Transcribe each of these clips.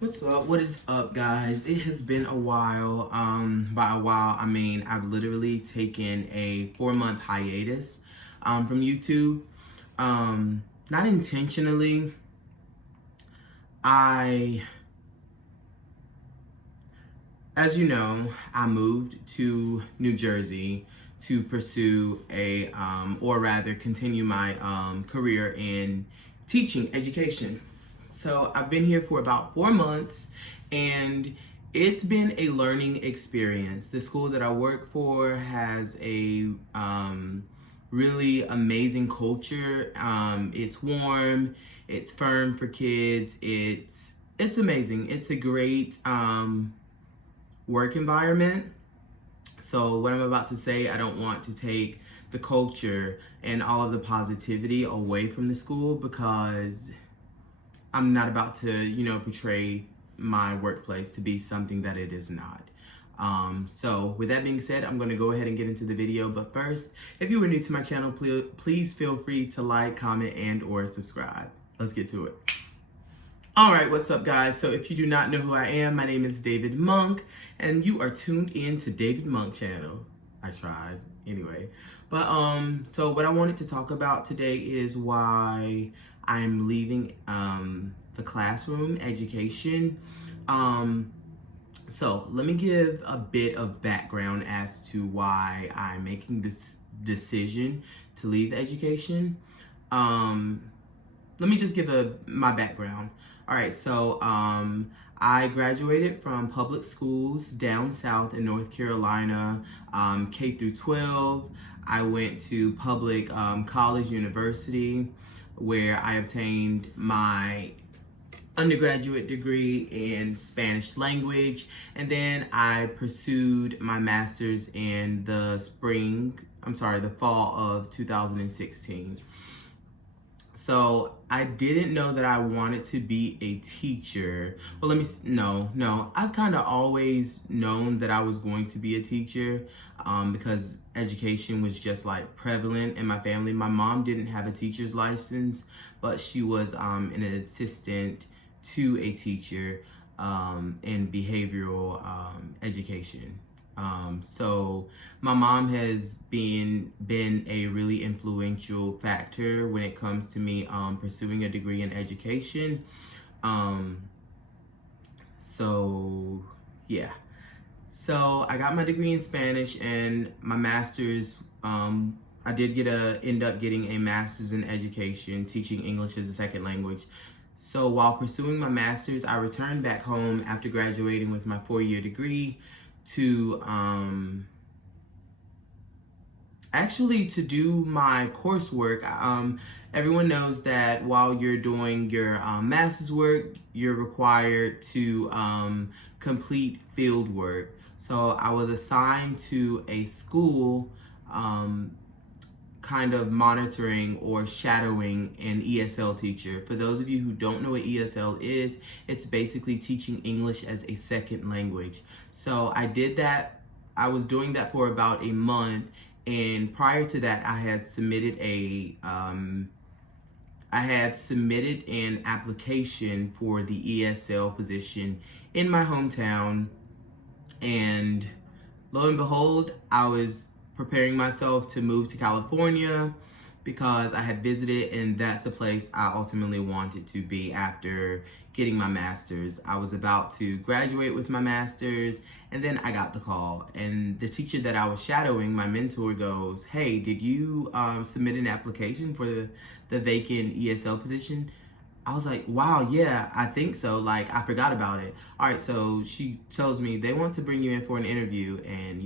What's up? What is up, guys? It has been a while. By a while, I mean I've literally taken a 4-month hiatus from YouTube. Not intentionally. I, as you know, I moved to New Jersey to pursue or rather, continue my career in teaching education. So I've been here for about 4 months, and it's been a learning experience. The school that I work for has a really amazing culture. It's warm, it's firm for kids. It's amazing. It's a great work environment. So what I'm about to say, I don't want to take the culture and all of the positivity away from the school, because I'm not about to, portray my workplace to be something that it is not. So with that being said, I'm going to go ahead and get into the video. But first, if you are new to my channel, please feel free to like, comment, and or subscribe. Let's get to it. All right, what's up, guys? So if you do not know who I am, my name is David Monk, and you are tuned in to David Monk channel. I tried anyway. But so what I wanted to talk about today is why I'm leaving the classroom education. So let me give a bit of background as to why I'm making this decision to leave education. Let me just give my background. All right, so I graduated from public schools down south in North Carolina, K through 12. I went to public college university, where I obtained my undergraduate degree in Spanish language, and then I pursued my master's in the fall of 2016. So I didn't know that I wanted to be a teacher. Well, no. I've kind of always known that I was going to be a teacher, because education was just like prevalent in my family. My mom didn't have a teacher's license, but she was an assistant to a teacher in behavioral education. So my mom has been a really influential factor when it comes to me pursuing a degree in education. So yeah. So I got my degree in Spanish and my master's. I did end up getting a master's in education, teaching English as a second language. So while pursuing my master's, I returned back home after graduating with my 4-year degree to actually to do my coursework. Everyone knows that while you're doing your master's work, you're required to complete field work. So I was assigned to a school kind of monitoring or shadowing an ESL teacher. For those of you who don't know what ESL is, it's basically teaching English as a second language. So I did that. I was doing that for about a month, and prior to that, I had submitted an application for the ESL position in my hometown, and lo and behold, I was preparing myself to move to California because I had visited, and that's the place I ultimately wanted to be after getting my master's. I was about to graduate with my master's, and then I got the call, and the teacher that I was shadowing, my mentor, goes, "Hey, did you submit an application for the vacant ESL position?" I was like, "Wow, yeah, I think so. Like, I forgot about it." All right, so she tells me they want to bring you in for an interview, and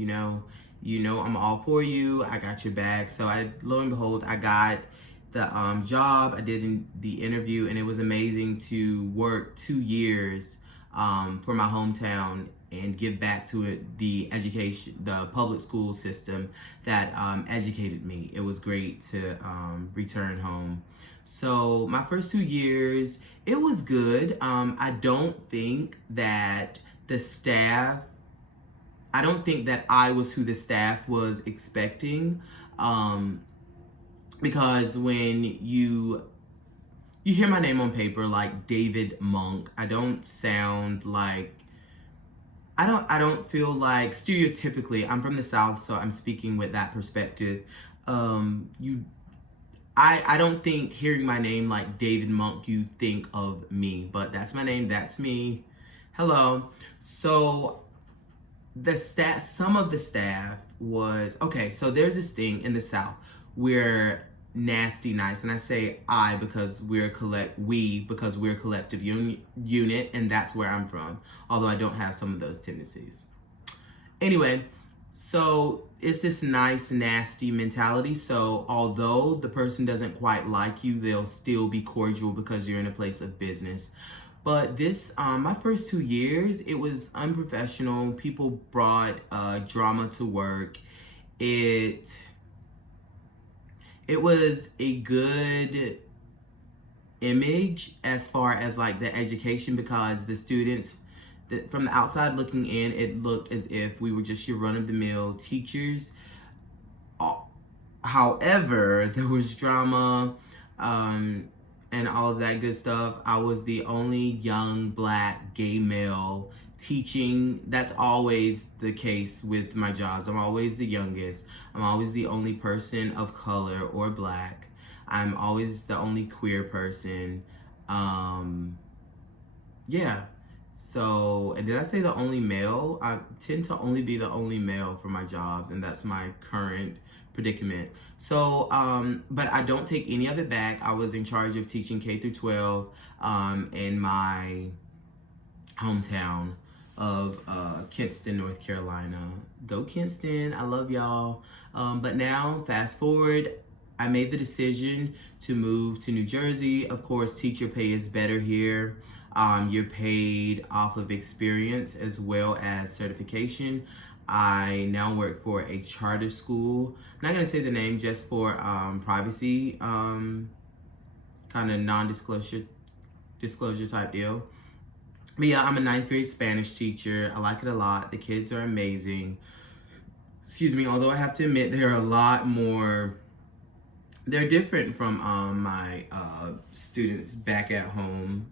I'm all for you. I got your back. So lo and behold, I got the job. I did the interview, and it was amazing to work 2 years for my hometown and give back to it, the public school system that educated me. It was great to return home. So my first 2 years, it was good. I don't think that I was who the staff was expecting, because when you hear my name on paper like David Monk. I don't sound like, I don't feel like, stereotypically, I'm from the South, so I'm speaking with that perspective. You I don't think hearing my name like David Monk, you think of me, but that's my name, that's me. Hello. So some of the staff was, okay, so there's this thing in the South where nasty nice, and I say I because we're a collective unit, and that's where I'm from, although I don't have some of those tendencies. Anyway, so it's this nice nasty mentality. So although the person doesn't quite like you, they'll still be cordial because you're in a place of business. But this, my first 2 years, it was unprofessional. People brought drama to work. It was a good image as far as like the education, because the students, from the outside looking in, it looked as if we were just your run-of-the-mill teachers. However, there was drama and all of that good stuff. I was the only young black gay male teaching. That's always the case with my jobs. I'm always the youngest. I'm always the only person of color or black. I'm always the only queer person. Yeah. So, and did I say the only male? I tend to only be the only male for my jobs, and that's my current predicament. So, but I don't take any of it back. I was in charge of teaching K through 12 in my hometown of Kinston, North Carolina. Go Kinston, I love y'all. But now, fast forward, I made the decision to move to New Jersey. Of course, teacher pay is better here. You're paid off of experience as well as certification. I now work for a charter school. I'm not going to say the name just for privacy, kind of disclosure type deal. But yeah, I'm a 9th grade Spanish teacher. I like it a lot. The kids are amazing. Excuse me, although I have to admit they're a lot more, they're different from my students back at home.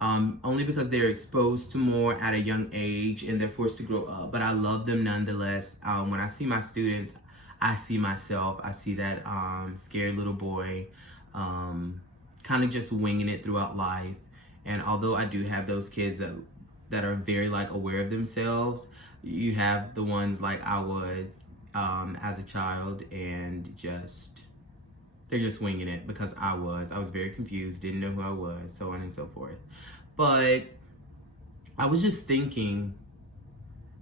Only because they're exposed to more at a young age and they're forced to grow up. But I love them nonetheless. When I see my students, I see myself. I see that scared little boy, kind of just winging it throughout life. And although I do have those kids that are very like aware of themselves, you have the ones like I was as a child, and they're just winging it because I was very confused, didn't know who I was, so on and so forth. But I was just thinking,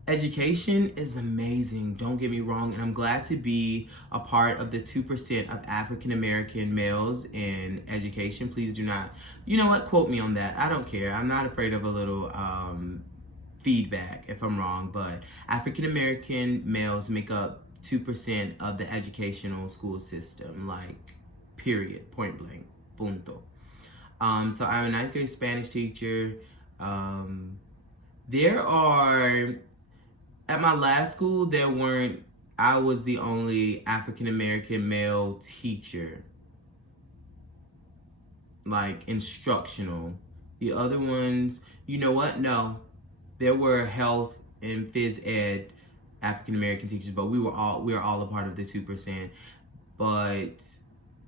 education is amazing, don't get me wrong, and I'm glad to be a part of the 2% of African American males in education. Please do not, you know what, quote me on that. I don't care. I'm not afraid of a little feedback if I'm wrong, but African American males make up 2% of the educational school system, like, period, point blank, punto. So I'm a 9th grade Spanish teacher. At my last school, I was the only African American male teacher, like instructional. The other ones, you know what? No, there were health and phys ed African American teachers, but we were all a part of the 2%. But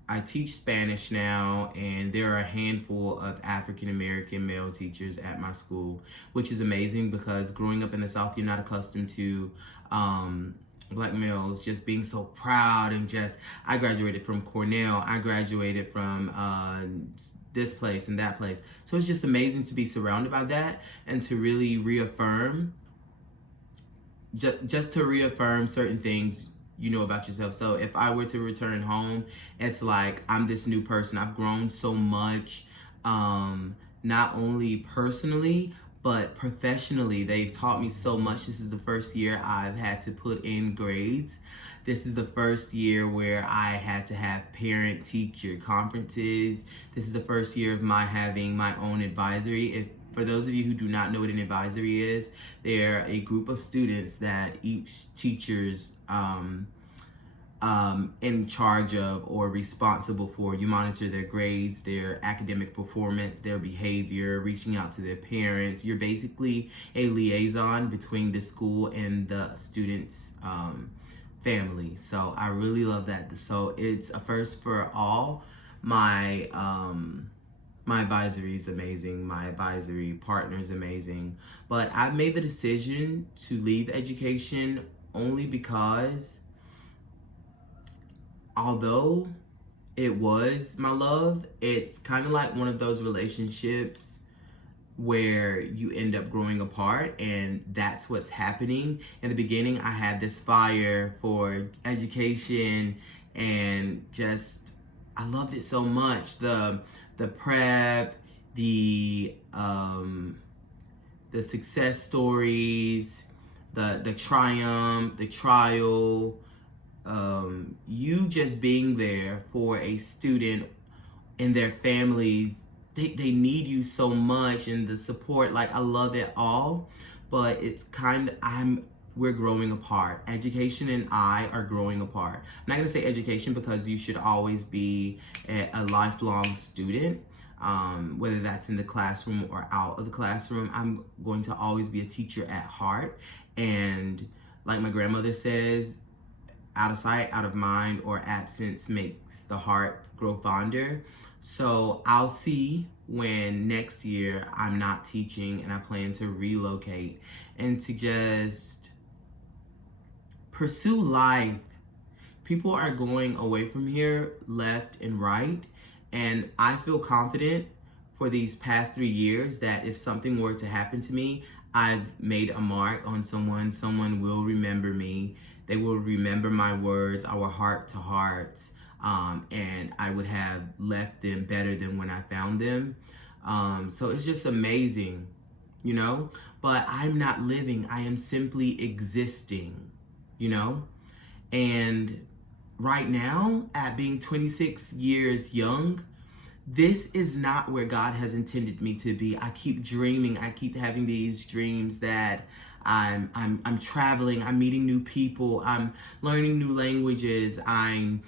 I teach Spanish now, and there are a handful of African American male teachers at my school, which is amazing because growing up in the South, you're not accustomed to black males just being so proud and I graduated from Cornell, I graduated from this place and that place. So it's just amazing to be surrounded by that and to really reaffirm, just to reaffirm certain things you know about yourself. So if I were to return home, it's like I'm this new person. I've grown so much, not only personally, but professionally. They've taught me so much. This is the first year I've had to put in grades. This is the first year where I had to have parent-teacher conferences. This is the first year of my having my own advisory. For those of you who do not know what an advisory is, they're a group of students that each teacher's in charge of or responsible for. You monitor their grades, their academic performance, their behavior, reaching out to their parents. You're basically a liaison between the school and the students' family. So I really love that. So it's a first for all. My advisory is amazing. My advisory partner is amazing. But I've made the decision to leave education only because although it was my love, it's kind of like one of those relationships where you end up growing apart, and that's what's happening. In the beginning, I had this fire for education and just I loved it so much. The prep, the success stories, the triumph, the trial, you just being there for a student and their families. They need you so much, and the support, like I love it all, but it's kind of we're growing apart. Education and I are growing apart. I'm not going to say education because you should always be a lifelong student, whether that's in the classroom or out of the classroom. I'm going to always be a teacher at heart, and like my grandmother says, out of sight, out of mind, or absence makes the heart grow fonder. So I'll see when next year I'm not teaching and I plan to relocate and to just pursue life. People are going away from here left and right, and I feel confident for these past 3 years that if something were to happen to me, I've made a mark on someone. Someone will remember me. They will remember my words, our heart to heart, and I would have left them better than when I found them. So it's just amazing, you know? But I'm not living, I am simply existing, you know? And right now, at being 26 years young, this is not where God has intended me to be. I keep dreaming. I keep having these dreams that I'm traveling. I'm meeting new people. I'm learning new languages. I'm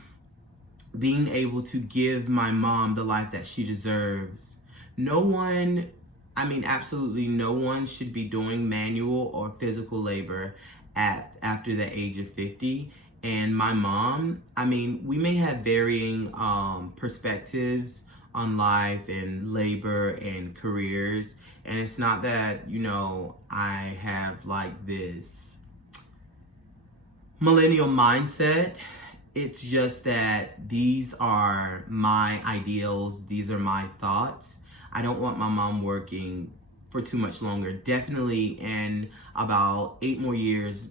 being able to give my mom the life that she deserves. No one, I mean, absolutely no one should be doing manual or physical labor after the age of 50. And my mom, I mean, we may have varying perspectives on life and labor and careers. And it's not that, you know, I have like this millennial mindset. It's just that these are my ideals. These are my thoughts. I don't want my mom working for too much longer. Definitely in about 8 more years.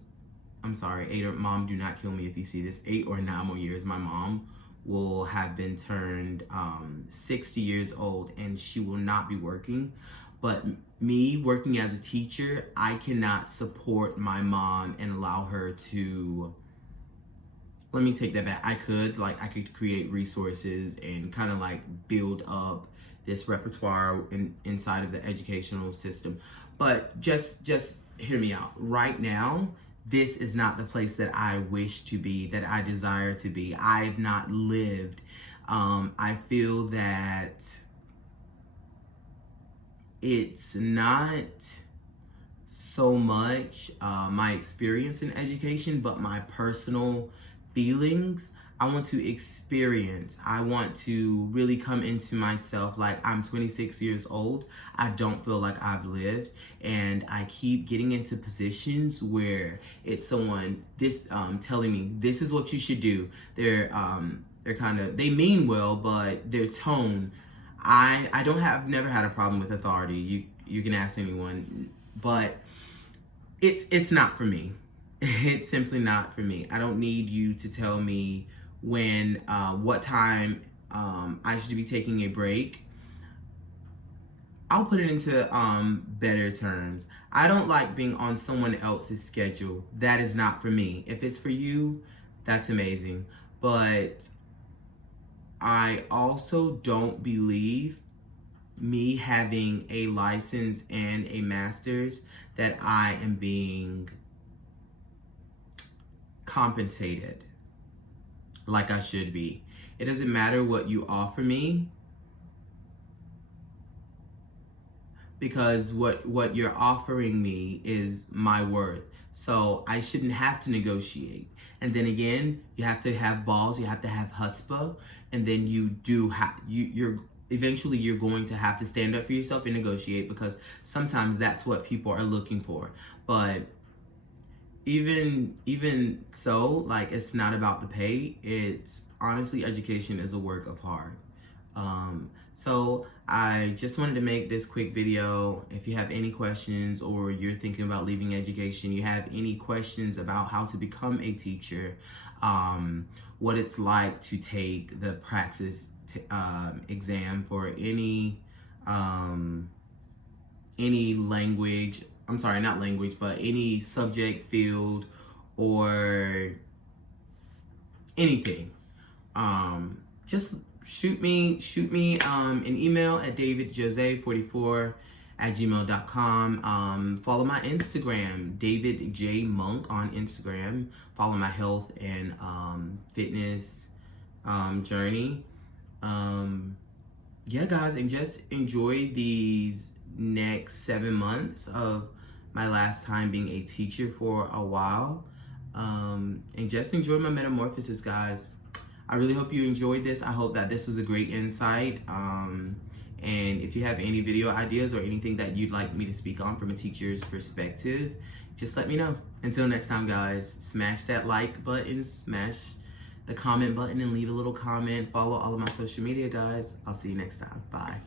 I'm sorry, mom, do not kill me if you see this. 8 or 9 more years, my mom will have been turned 60 years old, and she will not be working. But me working as a teacher, I cannot support my mom and allow her to, let me take that back. I could create resources and kind of like build up this repertoire inside of the educational system. But just hear me out. Right now, this is not the place that I wish to be, that I desire to be. I've not lived. I feel that it's not so much my experience in education, but my personal feelings. I want to experience. I want to really come into myself. Like, I'm 26 years old. I don't feel like I've lived, and I keep getting into positions where it's someone telling me this is what you should do. They're kind of, they mean well, but their tone. I've never had a problem with authority. You can ask anyone, but it's not for me. It's simply not for me. I don't need you to tell me what time I should be taking a break. I'll put it into better terms. I don't like being on someone else's schedule. That is not for me. If it's for you, that's amazing. But I also don't believe, me having a license and a master's, that I am being compensated. like I should be. It doesn't matter what you offer me, because what you're offering me is my worth. So I shouldn't have to negotiate. And then again, you have to have balls, you have to have chutzpah, and then you do you're eventually you're going to have to stand up for yourself and negotiate, because sometimes that's what people are looking for. But even so, like, it's not about the pay. It's honestly, education is a work of art. So I just wanted to make this quick video. If you have any questions, or you're thinking about leaving education, you have any questions about how to become a teacher, what it's like to take the praxis exam for any language, I'm sorry, not language, but any subject, field, or anything, just shoot me an email at davidjose44@gmail.com. Follow my Instagram, David J Monk on Instagram. Follow my health and fitness journey. Yeah, guys, and just enjoy these next 7 months of my last time being a teacher for a while. And just enjoy my metamorphosis, guys. I really hope you enjoyed this. I hope that this was a great insight. And if you have any video ideas or anything that you'd like me to speak on from a teacher's perspective, just let me know. Until next time, guys, smash that like button, smash the comment button, and leave a little comment. Follow all of my social media, guys. I'll see you next time. Bye.